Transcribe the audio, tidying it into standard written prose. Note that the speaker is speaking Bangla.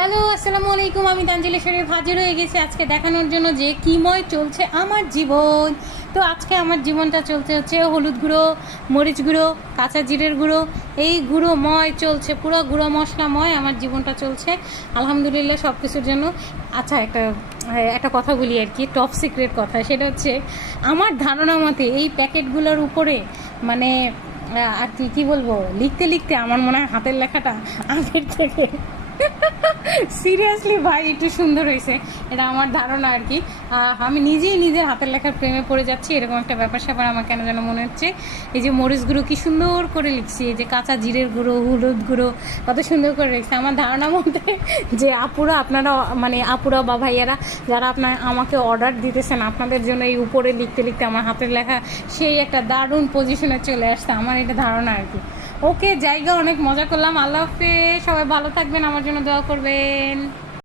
হ্যালো, আসসালামু আলাইকুম। আমি তানজিলা শরীফ হাজির হয়ে গেছি আজকে দেখানোর জন্য যে কীময় চলছে আমার জীবন। তো আজকে আমার জীবনটা চলছে হচ্ছে হলুদ গুঁড়ো, মরিচ গুঁড়ো, কাঁচা জিরের গুঁড়ো, এই গুঁড়োময় চলছে, পুরো গুঁড়ো মশলাময় আমার জীবনটা চলছে আলহামদুলিল্লাহ সব কিছুর জন্য। আচ্ছা, একটা কথা বলি আর কি, টপ সিক্রেট কথা, সেটা হচ্ছে আমার ধারণা মতে এই প্যাকেটগুলোর উপরে মানে আর কি বলবো, লিখতে লিখতে আমার মনে হয় হাতের লেখাটা আগের থেকে সিরিয়াসলি ভাই একটু সুন্দর হয়েছে, এটা আমার ধারণা আর কি। আমি নিজেই নিজের হাতের লেখার প্রেমে পড়ে যাচ্ছি, এরকম একটা ব্যাপার স্যাপার আমার কেন যেন মনে হচ্ছে। এই যে মরিচ গুঁড়ো কি সুন্দর করে লিখছি, এই যে কাঁচা জিরের গুঁড়ো, হলুদ গুঁড়ো কত সুন্দর করে লিখছে। আমার ধারণা মধ্যে যে আপনারা মানে আপুরা বা ভাইয়ারা যারা আমাকে অর্ডার দিতেছেন, আপনাদের জন্য এই উপরে লিখতে লিখতে আমার হাতের লেখা সেই একটা দারুণ পজিশনে চলে আসছে, আমার এটা ধারণা আর কি। ওকে, জায়গা অনেক মজা করলাম। আল্লাহ হাফেজ, সবাই ভালো থাকবেন, আমার জন্য দোয়া করবেন।